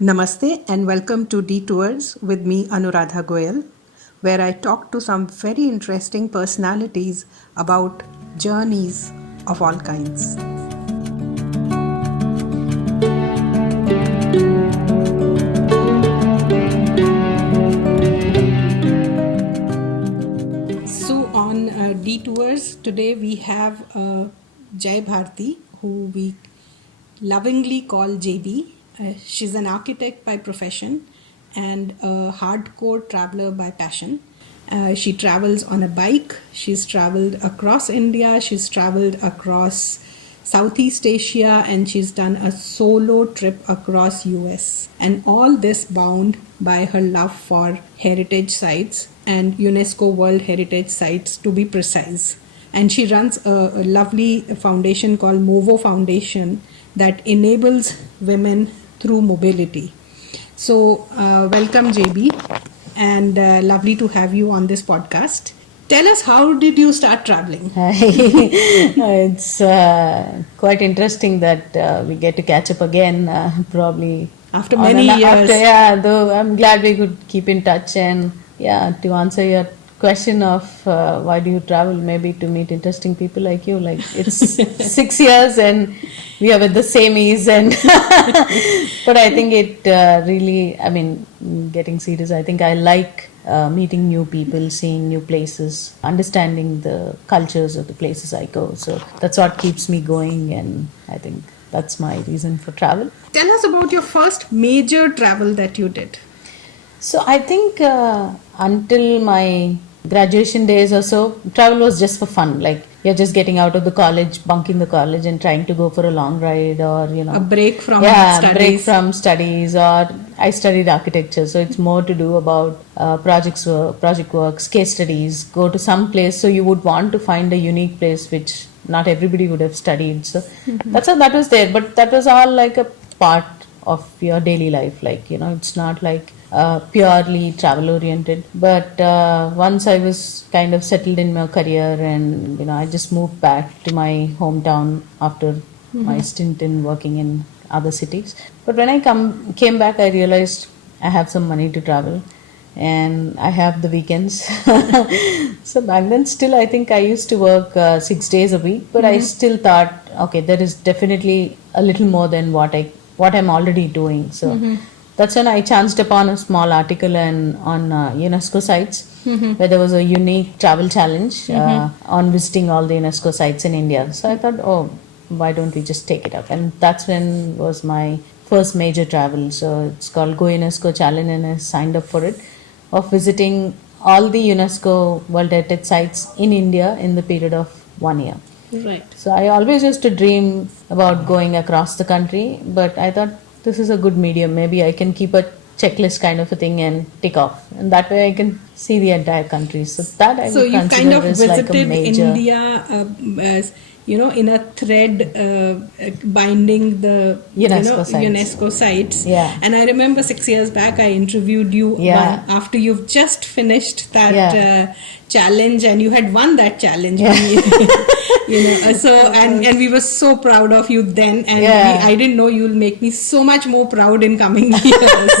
Namaste and welcome to Detours with me, Anuradha Goyal, where I talk to some very interesting personalities about journeys of all kinds. So, on Detours, today we have Jai Bharti, who we lovingly call JB. She's an architect by profession and a hardcore traveler by passion. She travels on a bike. She's traveled across India. She's traveled across Southeast Asia, and she's done a solo trip across US. And all this bound by her love for heritage sites and UNESCO World Heritage Sites, to be precise. And she runs a lovely foundation called Movo Foundation that enables women through mobility. So, welcome, JB, and lovely to have you on this podcast. Tell us, how did you start traveling? It's quite interesting that we get to catch up again, probably After many years. Though I'm glad we could keep in touch. And to answer your question of why do you travel, maybe to meet interesting people like you. Like, it's 6 years and we are with the same ease, and but I think it really, I mean, getting serious, I think I like meeting new people, seeing new places, understanding the cultures of the places I go. So that's what keeps me going, and I think that's my reason for travel. Tell us about your first major travel that you did. So I think until my graduation days or so, travel was just for fun. Like, you're just getting out of the college, bunking the college and trying to go for a long ride, or A break from studies. break from studies. Or I studied architecture, so it's more to do about project works, case studies, go to some place. So you would want to find a unique place which not everybody would have studied. So that's how that was there. But that was all like a part of your daily life. Like, it's not like purely travel oriented. But once I was kind of settled in my career, and I just moved back to my hometown after my stint in working in other cities. But when I came back, I realized I have some money to travel and I have the weekends. So back then, still, I think I used to work 6 days a week, but I still thought, okay, there is definitely a little more than what I'm already doing. So that's when I chanced upon a small article on UNESCO sites, where there was a unique travel challenge on visiting all the UNESCO sites in India. So I thought, oh, why don't we just take it up? And that's when was my first major travel. So it's called Go UNESCO Challenge, and I signed up for it, of visiting all the UNESCO World Heritage Sites in India in the period of 1 year. Right. So I always used to dream about going across the country, but I thought this is a good medium. Maybe I can keep a checklist kind of a thing and tick off, and that way I can see the entire country. So that I So would you consider kind of as like a visited major. India, as in a thread binding the UNESCO sites. Yeah. And I remember 6 years back I interviewed you after you've just finished that challenge, and you had won that challenge. So and we were so proud of you then, and I didn't know you'll make me so much more proud in coming years.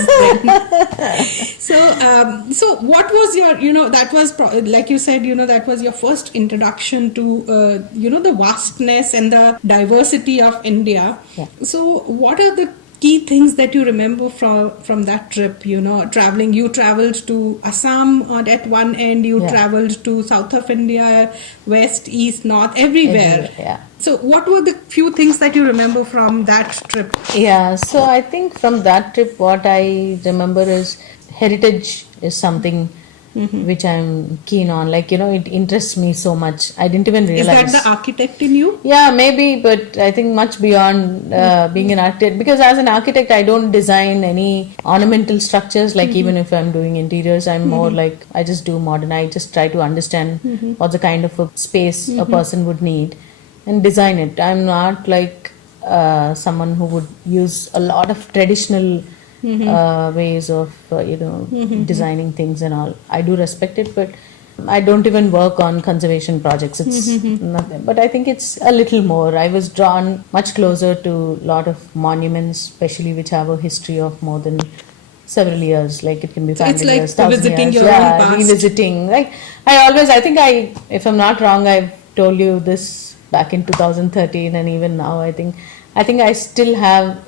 So what was your that was like you said, that was your first introduction to the vastness and the diversity of India. So what are the key things that you remember from that trip? Traveling, you traveled to Assam at one end, you traveled to south of India, west, east, north, everywhere. So what were the few things that you remember from that trip? So I think from that trip, what I remember is heritage is something which I'm keen on. Like, it interests me so much. I didn't even realize. Is that the architect in you? Yeah, maybe, but I think much beyond being an architect. Because as an architect, I don't design any ornamental structures. Like, even if I'm doing interiors, I'm more like, I just do modern. I just try to understand what's the kind of a space a person would need and design it. I'm not like someone who would use a lot of traditional ways of designing things and all. I do respect it, but I don't even work on conservation projects. It's nothing. But I think it's a little more. I was drawn much closer to a lot of monuments, especially which have a history of more than several years. Like it can be So it's 500 like years, 1,000 visiting years. your own Yeah, past. revisiting. Like I think if I'm not wrong, I've told you this back in 2013, and even now, I think I still have,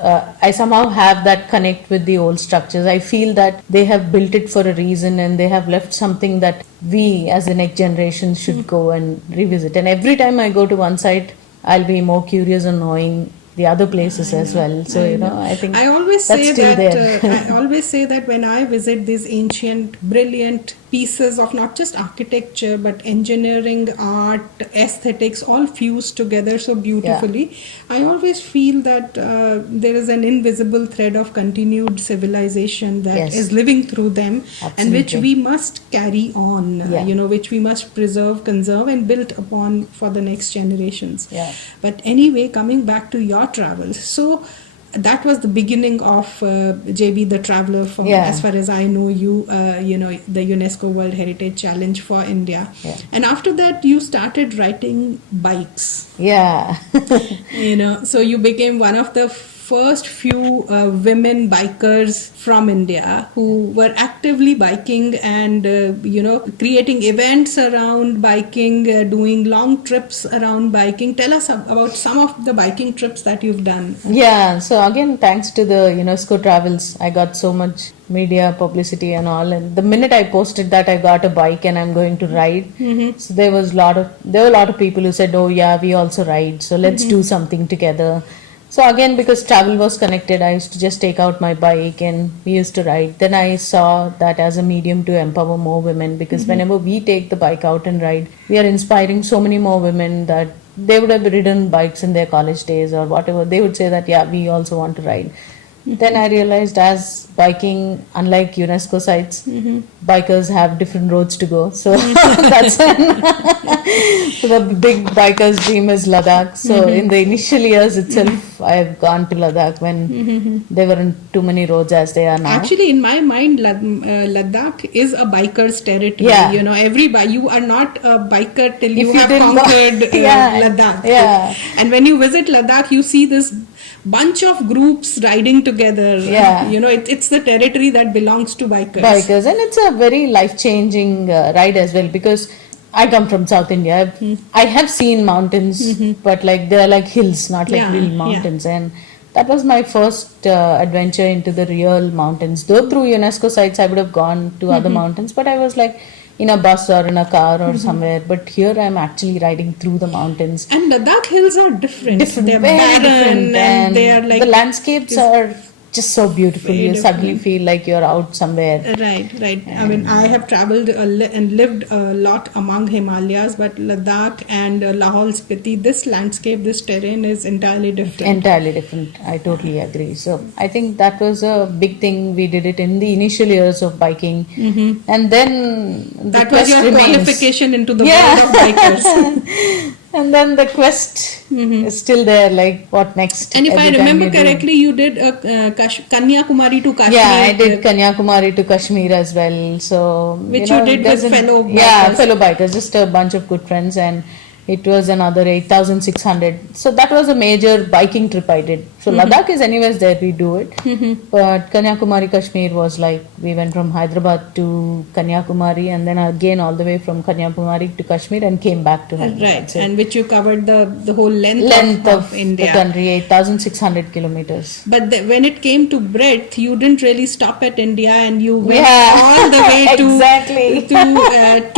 I somehow have that connect with the old structures. I feel that they have built it for a reason and they have left something that we as the next generation should go and revisit. And every time I go to one site, I'll be more curious on knowing the other places as well. So, I think I always that's say still that there. I always say that when I visit these ancient, brilliant pieces of not just architecture but engineering, art, aesthetics, all fused together so beautifully, I always feel that there is an invisible thread of continued civilization that Yes. is living through them, and which Absolutely. we must carry on. Yeah. Which we must preserve, conserve, and build upon for the next generations. Yeah. But anyway, coming back to your travels, so that was the beginning of JB the Traveler. From Yeah. as far as I know, the UNESCO World Heritage Challenge for India, Yeah. and after that you started writing bikes. Yeah. So you became one of the first few women bikers from India who were actively biking and creating events around biking, doing long trips around biking. Tell us about some of the biking trips that you've done. Yeah, so again, thanks to the UNESCO travels, I got so much media publicity and all. And the minute I posted that I got a bike and I'm going to ride, so there were a lot of people who said, "Oh yeah, we also ride, so let's do something together." So again, because travel was connected, I used to just take out my bike and we used to ride. Then I saw that as a medium to empower more women, because whenever we take the bike out and ride, we are inspiring so many more women that they would have ridden bikes in their college days or whatever. They would say that, yeah, we also want to ride. Then I realized, as biking, unlike UNESCO sites, bikers have different roads to go. So that's so the big biker's dream is Ladakh. So in the initial years itself, I have gone to Ladakh when there weren't too many roads as they are now. Actually, in my mind, Ladakh is a biker's territory. Yeah. You are not a biker till you If you have didn't conquered Ladakh. Yeah. And when you visit Ladakh, you see this bunch of groups riding together. Yeah. It's the territory that belongs to Bikers, and it's a very life-changing ride as well, because I come from South India. I have seen mountains, but like they're like hills, not like Yeah, real yeah. mountains. And that was my first adventure into the real mountains. Though through UNESCO sites, I would have gone to other mountains, but I was like in a bus or in a car or somewhere. But here I'm actually riding through the mountains. And Ladakh hills are different. They're Very barren different, and they are like the landscapes are just so beautiful. Very You suddenly different. feel like you're out somewhere. Right. I mean, I have traveled and lived a lot among Himalayas, but Ladakh and Lahaul Spiti, this landscape, this terrain is entirely different. Entirely different. I totally agree. So I think that was a big thing. We did it in the initial years of biking, and then the That was quest your remains. qualification into the Yeah. world of bikers. And then the quest is still there. Like, what next? And if I Every time remember you do. correctly, you did Kanyakumari to Kashmir. Yeah, I did Kanyakumari to Kashmir as well. So Which you did it with doesn't- fellow Yeah, bikers. fellow bikers, just a bunch of good friends, and it was another 8,600. So that was a major biking trip I did. So Ladakh is anyways there, we do it. But Kanyakumari, Kashmir was like, we went from Hyderabad to Kanyakumari and then again all the way from Kanyakumari to Kashmir and came back to Hyderabad. Right, So and which you covered the whole length of the India. country, 8,600 kilometers. But when it came to breadth, you didn't really stop at India, and you went Yeah. all the way to Exactly.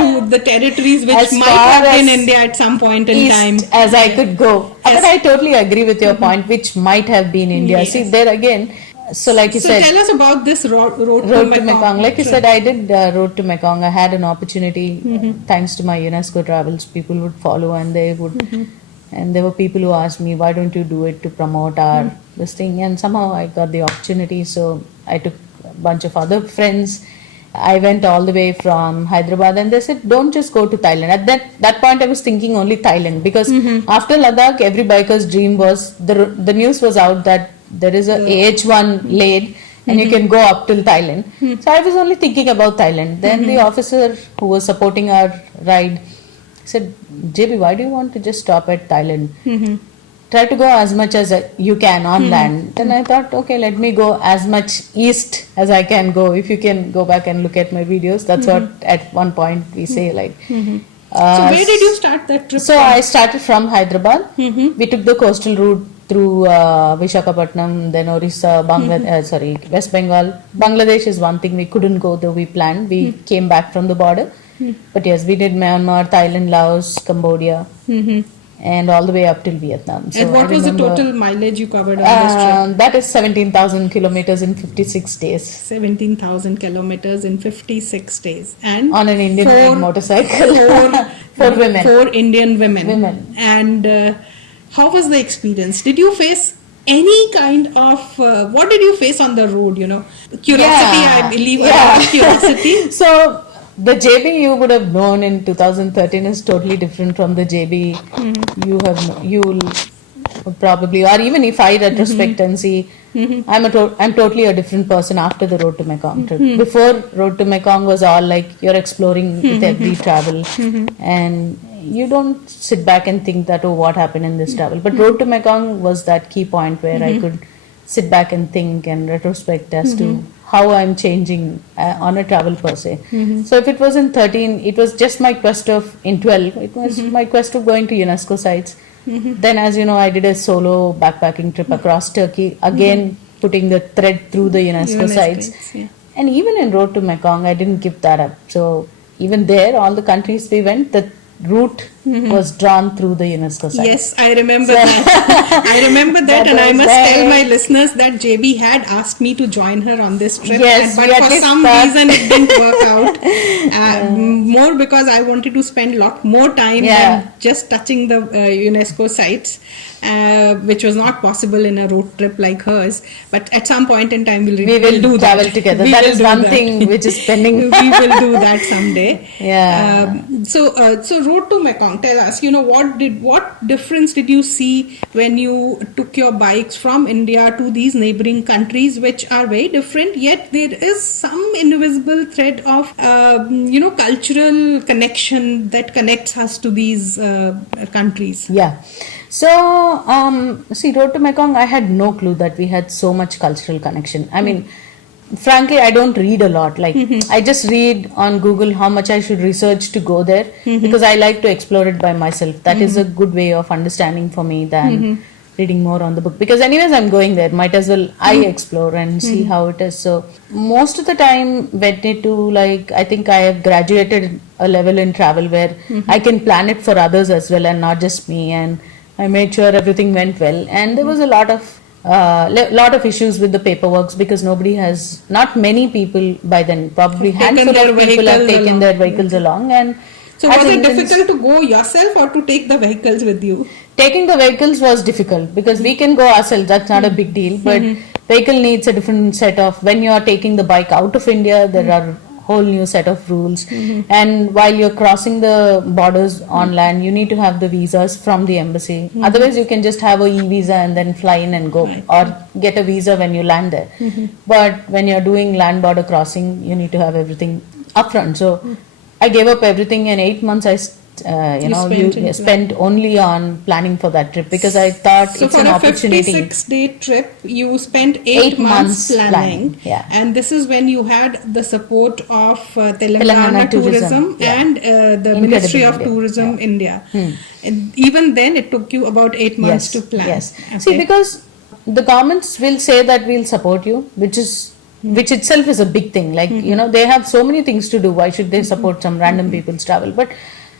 to the territories which As might far have been as India at some point in East time. as I could go. Yes. But I totally agree with your point, which might have been India. Yes. See, there again, so like you So said, tell us about this road Road to Mekong. Like you said, I did Road to Mekong. I had an opportunity, thanks to my UNESCO travels, people would follow and they would, and there were people who asked me, why don't you do it to promote our this thing? And somehow I got the opportunity. So I took a bunch of other friends. I went all the way from Hyderabad and they said, don't just go to Thailand. At that point, I was thinking only Thailand, because after Ladakh, every biker's dream was, the news was out that there is a AH1 laid and you can go up till Thailand. So I was only thinking about Thailand. Then the officer who was supporting our ride said, JB, why do you want to just stop at Thailand? Try to go as much as you can on land. Then I thought, okay, let me go as much east as I can go. If you can go back and look at my videos, that's what at one point we say, like. So where did you start that trip? So I started from Hyderabad. We took the coastal route through Vishakhapatnam, then Orissa, West Bengal. Bangladesh is one thing we couldn't go, though we planned. We came back from the border. But yes, we did Myanmar, Thailand, Laos, Cambodia, and all the way up till Vietnam. So and what was the total mileage you covered on this trip? That is 17,000 kilometers in 56 days. 17,000 kilometers in 56 days. And on an Indian motorcycle. For women. 4 Indian women. And how was the experience? Did you face any kind of, what did you face on the road, Curiosity, I believe, curiosity. So, the JB you would have known in 2013 is totally different from the JB you'll probably, or even if I retrospect and see, I'm totally a different person after the Road to Mekong trip. Before Road to Mekong was all like you're exploring with every travel, and you don't sit back and think that, oh, what happened in this travel. But Road to Mekong was that key point where I could sit back and think and retrospect as to how I'm changing on a travel per se. So if it was in 13, it was just my quest of, in 12, it was my quest of going to UNESCO sites. Then, as you know, I did a solo backpacking trip across Turkey, again putting the thread through the UNESCO sites. And even in Road to Mekong, I didn't give that up. So even there, all the countries we went, the route was drawn through the UNESCO site. Yes, I remember that. I remember that, and I must tell my listeners that JB had asked me to join her on this trip, but for some reason it didn't work out. More because I wanted to spend a lot more time than just touching the UNESCO sites, which was not possible in a road trip like hers. But at some point in time, we will do travel together. That is one thing which is pending. We will do that someday. So Road to Mekong. Tell us, what difference did you see when you took your bikes from India to these neighboring countries, which are very different, yet there is some invisible thread of, cultural connection that connects us to these countries. Yeah. So, see, Road to Mekong, I had no clue that we had so much cultural connection. I mean, frankly, I don't read a lot. Like, I just read on Google how much I should research to go there because I like to explore it by myself. That is a good way of understanding for me than reading more on the book. Because anyways, I'm going there. Might as well I explore and see how it is. So, most of the time went into like, I think I have graduated a level in travel where I can plan it for others as well and not just me. And I made sure everything went well. And there was a lot of issues with the paperwork because not many people by then, probably handful of people have taken their vehicles along. And so was it difficult to go yourself or to take the vehicles with you? Taking the vehicles was difficult because we can go ourselves, that's not a big deal, but vehicle needs a different set of, when you are taking the bike out of India, there are whole new set of rules, and while you're crossing the borders on land, you need to have the visas from the embassy. Otherwise you can just have a e-visa and then fly in and go, or get a visa when you land there. But when you're doing land border crossing, you need to have everything upfront. So I gave up everything, and 8 months I spent only on planning for that trip because I thought it's an opportunity. So for a 56-day trip, you spent 8 months planning. And this is when you had the support of Telangana Tourism and the Ministry of Tourism India. And even then, it took you about 8 months to plan. Yes. Okay. See, because the governments will say that we'll support you, which itself is a big thing. Like, they have so many things to do. Why should they support some random people's travel? But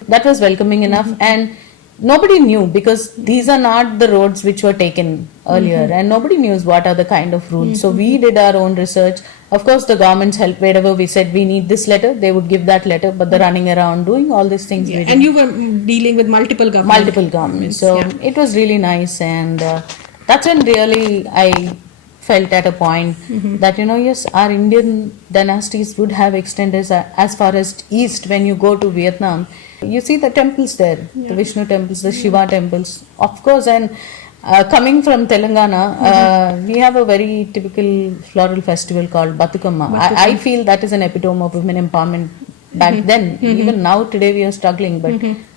that was welcoming enough, and nobody knew because these are not the roads which were taken earlier, and nobody knew what are the kind of rules. So we did our own research. Of course, the governments helped. Wherever we said we need this letter, they would give that letter, but the running around doing all these things. And you were dealing with multiple governments. So it was really nice, and that's when really I felt at a point that, yes, our Indian dynasties would have extended as far as east. When you go to Vietnam, you see the temples there, the Vishnu temples, the Shiva temples, of course, and Coming from Telangana, we have a very typical floral festival called Batukamma. I feel that is an epitome of women empowerment back then. Even now, today, we are struggling, but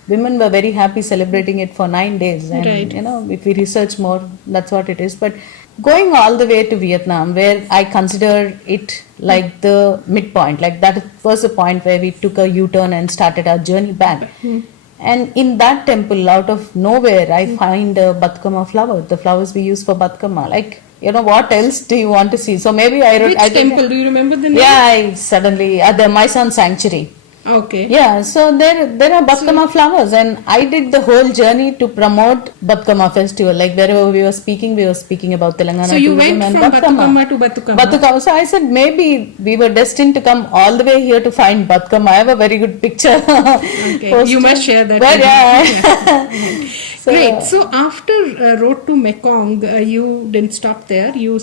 women were very happy celebrating it for 9 days. And Right. you know, if we research more, that's what it is. But going all the way to Vietnam, where I consider it like the midpoint, like that was the point where we took a U-turn and started our journey back. And in that temple, out of nowhere, I find a Batkama flower, the flowers we use for Batkama. Like, you know, what else do you want to see? So maybe I wrote. Which I think- temple? Do you remember the name? Yeah, I suddenly, the Maisan Sanctuary. Okay. Yeah, so there are Batkama flowers, and I did the whole journey to promote Batkama festival. Like wherever we were speaking about Telangana. So you tourism went and from Batukama to Batukama. Batukama. So I said maybe we were destined to come all the way here to find Batkama. I have a very good picture. Okay, you must share that. But with me. yeah. So- Great. So after Road to Mekong, you didn't stop there. You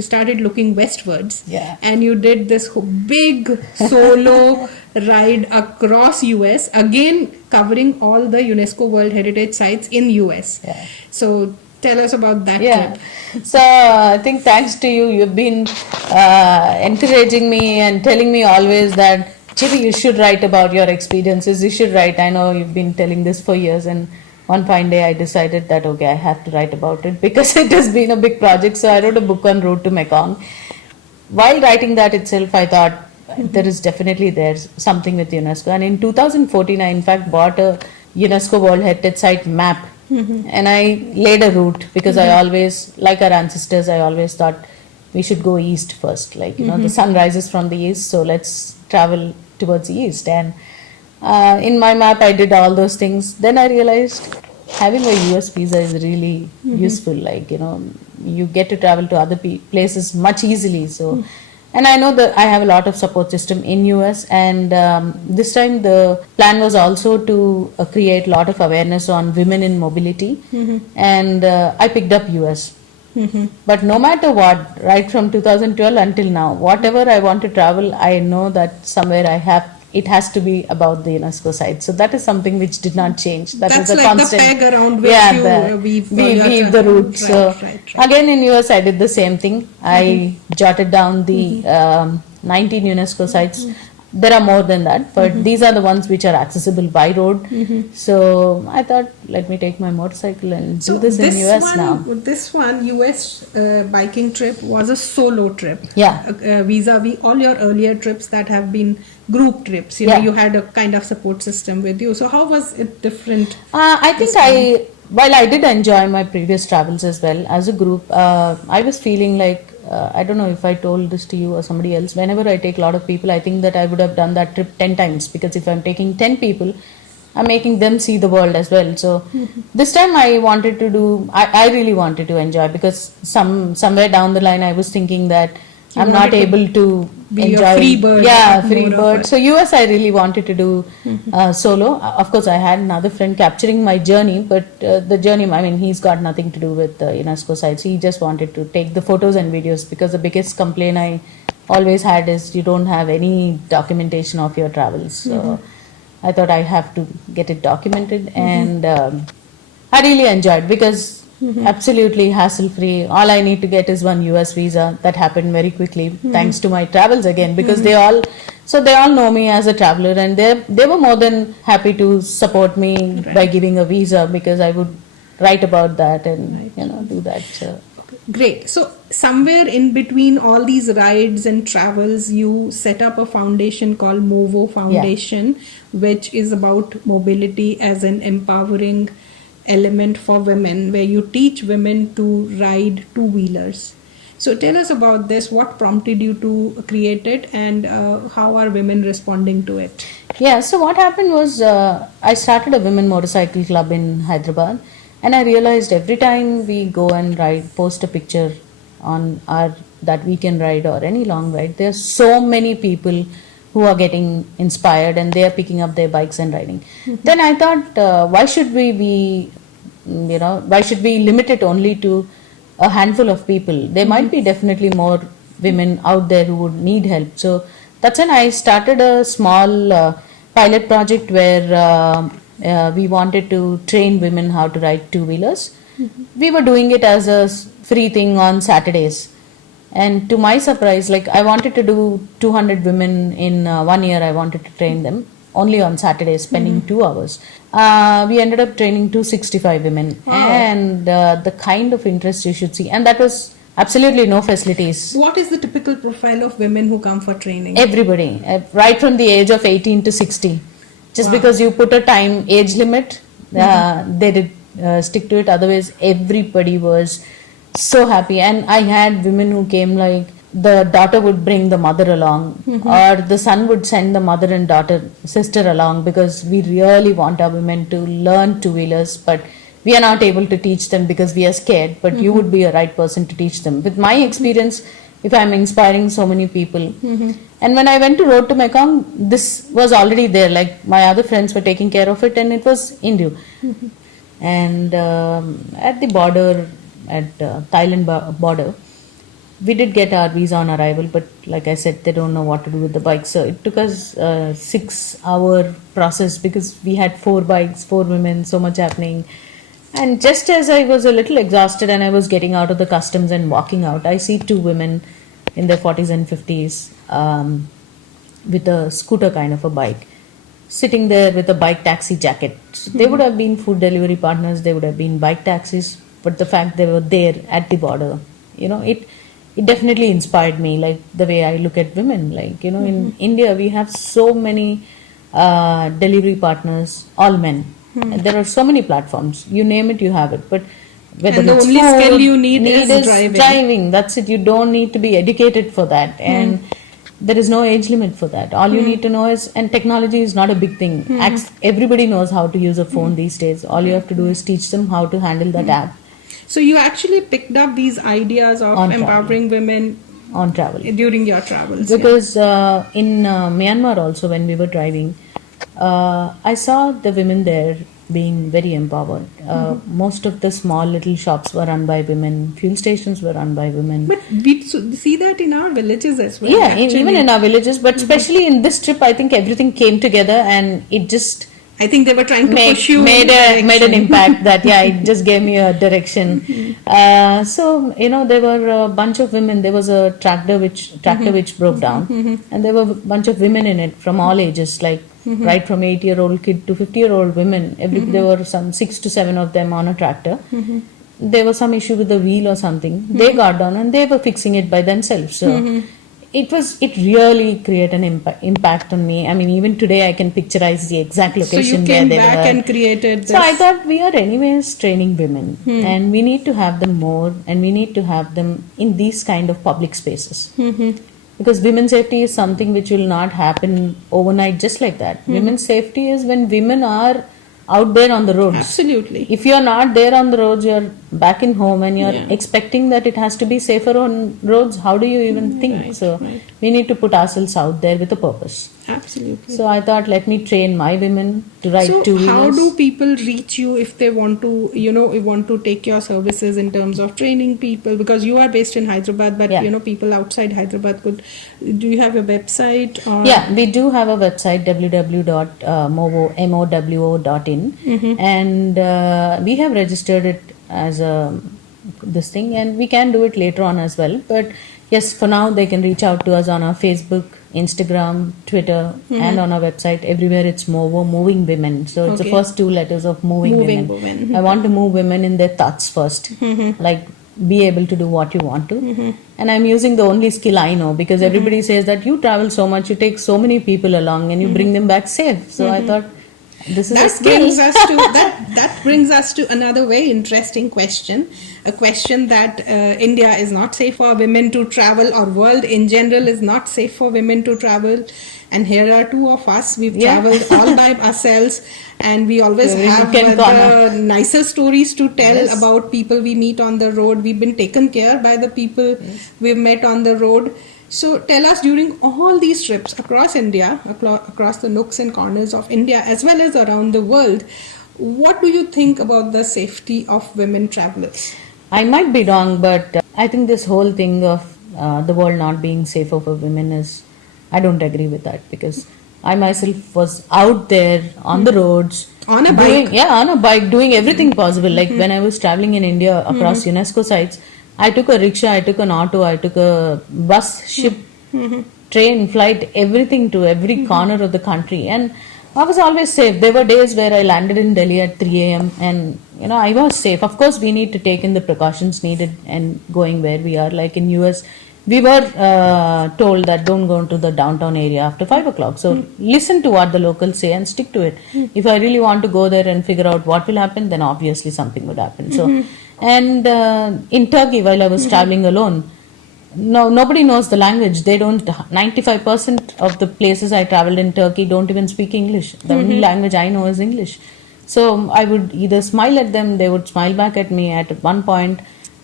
started looking westwards. Yeah. And you did this big solo ride across US, again covering all the UNESCO World Heritage sites in US. Yeah. So tell us about that Yeah. trip. So I think thanks to you, you've been encouraging me and telling me always that, Chibi, you should write about your experiences. You should write. I know you've been telling this for years, and one fine day I decided that okay, I have to write about it because it has been a big project. So I wrote a book on Road to Mekong. While writing that itself, I thought there is definitely there's something with UNESCO. And in 2014, I in fact bought a UNESCO World Heritage Site map, and I laid a route because I always, like our ancestors, I always thought we should go east first. Like, you know, the sun rises from the east, so let's travel towards the east. And in my map, I did all those things. Then I realized having a US visa is really useful. Like, you know, you get to travel to other places much easily. So, and I know that I have a lot of support system in US. And this time the plan was also to create a lot of awareness on women in mobility. And I picked up US. But no matter what, right from 2012 until now, whatever I want to travel, I know that somewhere it has to be about the UNESCO site. So that is something which did not change. That That's is a like constant. the peg around which you weave the route. Right, So right. again in US, I did the same thing. I jotted down the 19 UNESCO sites. There are more than that, but these are the ones which are accessible by road. So I thought, let me take my motorcycle and do this in US now. This one US biking trip was a solo trip. Yeah. Vis-a-vis all your earlier trips that have been group trips. You know, Yeah. you had a kind of support system with you. So how was it different? I think while I did enjoy my previous travels as well as a group, I was feeling like, I don't know if I told this to you or somebody else, whenever I take a lot of people, I think that I would have done that trip 10 times because if I'm taking 10 people, I'm making them see the world as well. So this time I wanted to I really wanted to enjoy because somewhere down the line I was thinking that You I'm not wanted to able to be a enjoy. free bird, Yeah, more free of bird. it. So US I really wanted to do solo. Of course I had another friend capturing my journey, but the journey, I mean, he's got nothing to do with UNESCO sites. He just wanted to take the photos and videos because the biggest complaint I always had is you don't have any documentation of your travels. So I thought I have to get it documented, and I really enjoyed because absolutely hassle free. All I need to get is one US visa. That happened very quickly thanks to my travels again because they all know me as a traveler, and they were more than happy to support me by giving a visa because I would write about that and do that. So. Great. So somewhere in between all these rides and travels, you set up a foundation called MOVO Foundation, which is about mobility as an empowering element for women, where you teach women to ride two-wheelers. So tell us about this. What prompted you to create it, and how are women responding to it? Yeah, so what happened was I started a women motorcycle club in Hyderabad, and I realized every time we go and ride, post a picture on that weekend ride or any long ride, there are so many people who are getting inspired and they are picking up their bikes and riding. Then I thought, why should we limit it only to a handful of people? There might be definitely more women out there who would need help. So that's when I started a small pilot project where we wanted to train women how to ride two-wheelers. we were doing it as a free thing on Saturdays. And to my surprise, like I wanted to do 200 women in 1 year, I wanted to train them only on Saturdays, spending 2 hours. We ended up training 265 women, and the kind of interest you should see, and that was absolutely no facilities. What is the typical profile of women who come for training? Everybody, right from the age of 18 to 60. Just because you put a time age limit, they did stick to it. Otherwise, everybody was so happy. And I had women who came like the daughter would bring the mother along, or the son would send the mother and sister along, because we really want our women to learn two-wheelers, but we are not able to teach them because we are scared. But you would be a right person to teach them. With my experience, if I'm inspiring so many people. And when I went to Road to Mekong, this was already there. Like my other friends were taking care of it, and it was Indu. And at the border, at Thailand border, we did get our visa on arrival, but like I said, they don't know what to do with the bike. So it took us a 6-hour process, because we had 4 bikes, 4 women, so much happening. And just as I was a little exhausted and I was getting out of the customs and walking out, I see 2 women in their 40s and 50s with a scooter kind of a bike, sitting there with a bike taxi jacket. So they would have been food delivery partners, they would have been bike taxis, but the fact they were there at the border, it definitely inspired me, like the way I look at women. Like, in India, we have so many delivery partners, all men. And there are so many platforms. You name it, you have it. But whether And the it's only food, skill you need is driving. That's it. You don't need to be educated for that. And there is no age limit for that. All you need to know is, and technology is not a big thing. Everybody knows how to use a phone these days. All you have to do is teach them how to handle that app. So you actually picked up these ideas of On empowering women on travel. during your travels. Because in Myanmar also, when we were driving, I saw the women there being very empowered. Most of the small little shops were run by women. Fuel stations were run by women. But we see that in our villages as well. Yeah, even in our villages. But especially in this trip, I think everything came together, and it just I think they were trying to push you made an impact. That it just gave me a direction. So there were a bunch of women. There was a tractor which broke down, and there were a bunch of women in it from all ages, like right from 8-year-old kid to 50-year-old women. There were some 6 to 7 of them on a tractor. There was some issue with the wheel or something. They got down and they were fixing it by themselves. So it really created an impact on me. I mean, even today I can picturize the exact location so you came where they back were. And created this. So I thought, we are anyways training women, and we need to have them more, and we need to have them in these kind of public spaces. Because women's safety is something which will not happen overnight just like that. Women's safety is when women are out there on the roads. Absolutely. If you're not there on the roads, you're back in home, and you're expecting that it has to be safer on roads. How do you even think? We need to put ourselves out there with a purpose. Absolutely. So I thought, let me train my women to ride two-wheelers. So how do people reach you if they want to, want to take your services in terms of training people? Because you are based in Hyderabad, but people outside Hyderabad do you have a website? Or? Yeah, we do have a website, www.mowo.in, and we have registered it as this thing, and we can do it later on as well. But yes, for now they can reach out to us on our Facebook, Instagram, Twitter, and on our website. Everywhere it's Mowo, Moving Women. So it's the first 2 letters of Moving Women. I want to move women in their thoughts first, like be able to do what you want to. And I'm using the only skill I know, because everybody says that you travel so much, you take so many people along, and you bring them back safe. So I thought, this is a skill. That brings us to another very interesting question. A question that India is not safe for women to travel, or world in general is not safe for women to travel. And here are 2 of us. We've traveled all by ourselves, and we always have the nicer stories to tell about people we meet on the road. We've been taken care by the people we've met on the road. So tell us, during all these trips across India, across the nooks and corners of India as well as around the world, what do you think about the safety of women travelers? I might be wrong, but I think this whole thing of the world not being safer for women I don't agree with that, because I myself was out there on the roads. On a doing, bike. Yeah, on a bike, doing everything possible. Like when I was traveling in India across UNESCO sites, I took a rickshaw, I took an auto, I took a bus, ship, train, flight, everything to every corner of the country. And I was always safe. There were days where I landed in Delhi at 3 a.m. and I was safe. Of course, we need to take in the precautions needed and going where we are. Like in US, we were told that don't go into the downtown area after 5 o'clock. So listen to what the locals say and stick to it. If I really want to go there and figure out what will happen, then obviously something would happen. So, and in Turkey, while I was traveling alone, no, nobody knows the language. They don't. 95% of the places I traveled in Turkey don't even speak English. The only language I know is English. So I would either smile at them, they would smile back at me. At one point,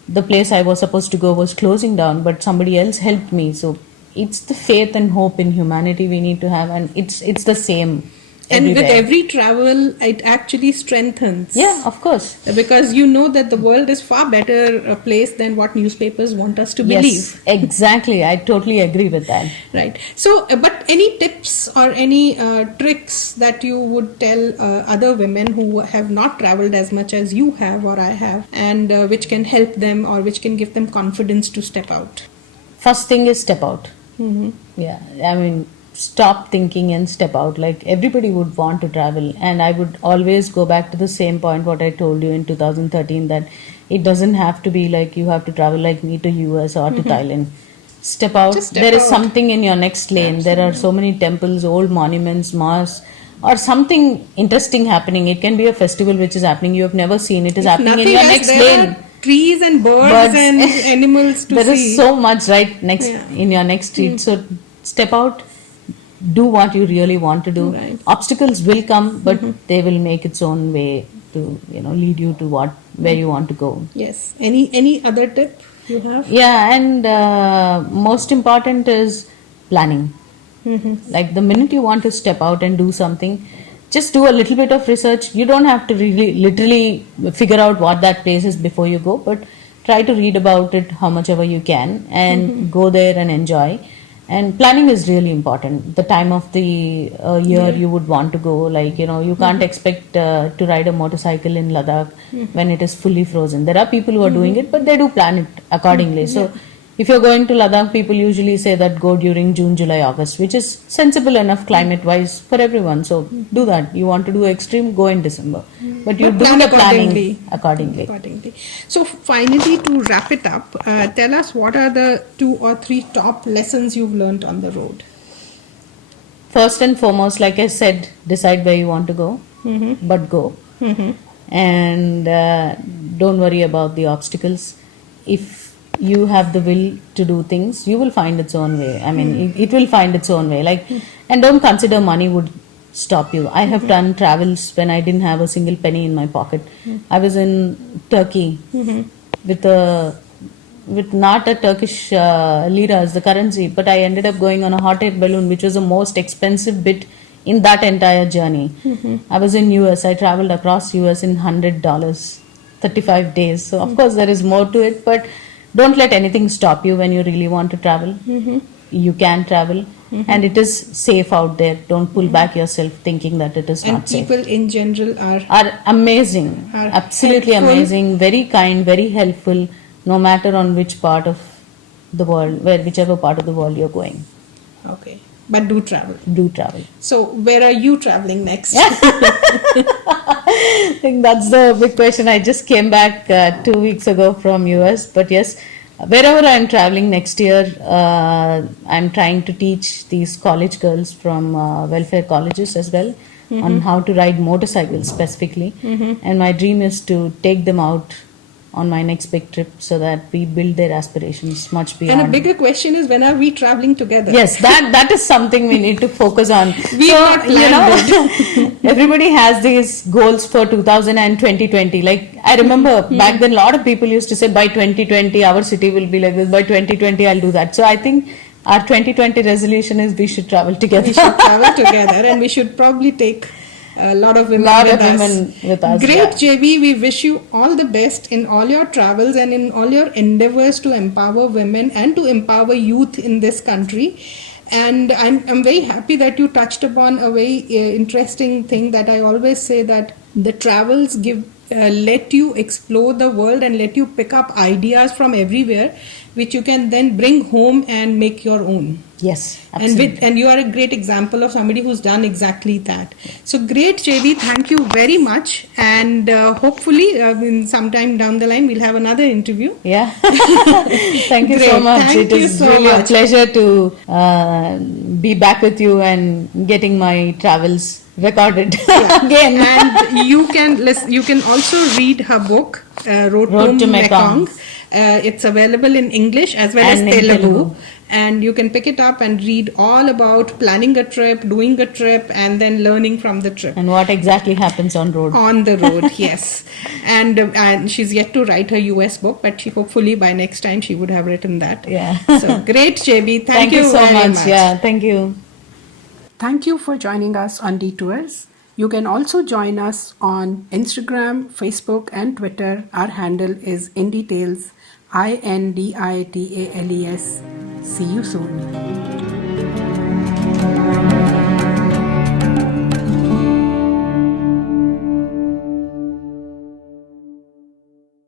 the place I was supposed to go was closing down, but somebody else helped me. So it's the faith and hope in humanity we need to have, and it's the same. And with everywhere. every travel, it actually strengthens. Yeah, of course. Because you know that the world is far better a place than what newspapers want us to believe. Yes, exactly. I totally agree with that. Right. So, but any tips or any tricks that you would tell other women who have not traveled as much as you have or I have, and which can help them or which can give them confidence to step out? First thing is step out. Yeah, I mean, stop thinking and step out. Like everybody would want to travel, and I would always go back to the same point what I told you in 2013, that it doesn't have to be like you have to travel like me to US or to Thailand. Step out. Just step There is out. something in your next lane. There are so many temples, old monuments, mosques, or something interesting happening. It can be a festival which is happening you have never seen. It is happening in Nothing your else, next there lane. are trees and birds, Birds. and animals to There see. is so much right next in your next street. So step out, do what you really want to do. Right. Obstacles will come, but they will make its own way to lead you to where you want to go. Yes. Any other tip you have? Yeah, and most important is planning. Like the minute you want to step out and do something, just do a little bit of research. You don't have to really literally figure out what that place is before you go, but try to read about it how much ever you can and go there and enjoy. And planning is really important. The time of the year you would want to go, like you can't expect to ride a motorcycle in Ladakh when it is fully frozen. There are people who are doing it, but they do plan it accordingly. So if you're going to Ladakh, people usually say that go during June, July, August, which is sensible enough climate wise for everyone. So do that. You want to do extreme, go in December, but you But do plan the planning accordingly. accordingly. So finally, to wrap it up, tell us what are the 2 or 3 top lessons you've learned on the road? First and foremost, like I said, decide where you want to go, but go. And don't worry about the obstacles. If you have the will to do things, you will find its own way. I mean, it will find its own way. Like, and don't consider money would stop you. I have done travels when I didn't have a single penny in my pocket. I was in Turkey with not a Turkish lira as the currency, but I ended up going on a hot air balloon, which was the most expensive bit in that entire journey. I was in US. I traveled across US in $100, 35 days. So of course there is more to it, but don't let anything stop you when you really want to travel. You can travel, and it is safe out there. Don't pull back yourself thinking that it is And not safe. people in general are Amazing, Are absolutely helpful. amazing, very kind, very helpful, no matter on which part of the world, whichever part of the world you're going. okay. But do travel. Do travel. So where are you traveling next? I think that's the big question. I just came back 2 weeks ago from US, but yes, wherever I'm traveling next year, I'm trying to teach these college girls from welfare colleges as well on how to ride motorcycles specifically. And my dream is to take them out on my next big trip so that we build their aspirations much beyond. And a bigger question is, when are we traveling together? Yes, that is something we need to focus on. We've not planned Everybody has these goals for 2000 and 2020. Like I remember back then, a lot of people used to say by 2020 our city will be like this. By 2020 I'll do that. So I think our 2020 resolution is we should travel together. We should travel together, and we should probably take a lot of women Lot with of us. women with us, Great, yeah. JB. We wish you all the best in all your travels and in all your endeavors to empower women and to empower youth in this country. And I'm very happy that you touched upon a very interesting thing that I always say, that the travels let you explore the world and let you pick up ideas from everywhere, which you can then bring home and make your own. Yes, absolutely. And you are a great example of somebody who's done exactly that. So great, JB. Thank you very much. And hopefully, sometime down the line, we'll have another interview. Yeah. Thank you so Great. much. Thank It you is so really a much. pleasure to be back with you and getting my travels recorded again. And you can also read her book, Road to Mekong. It's available in English as well And as in Telugu. Telugu. And you can pick it up and read all about planning a trip, doing a trip, and then learning from the trip. And what exactly happens on road. On the road, yes. And she's yet to write her US book, but hopefully by next time she would have written that. Yeah. So great, JB. Thank you so very much. Yeah, thank you. Thank you for joining us on Detours. You can also join us on Instagram, Facebook, and Twitter. Our handle is InDetails, INDITALES. See you soon.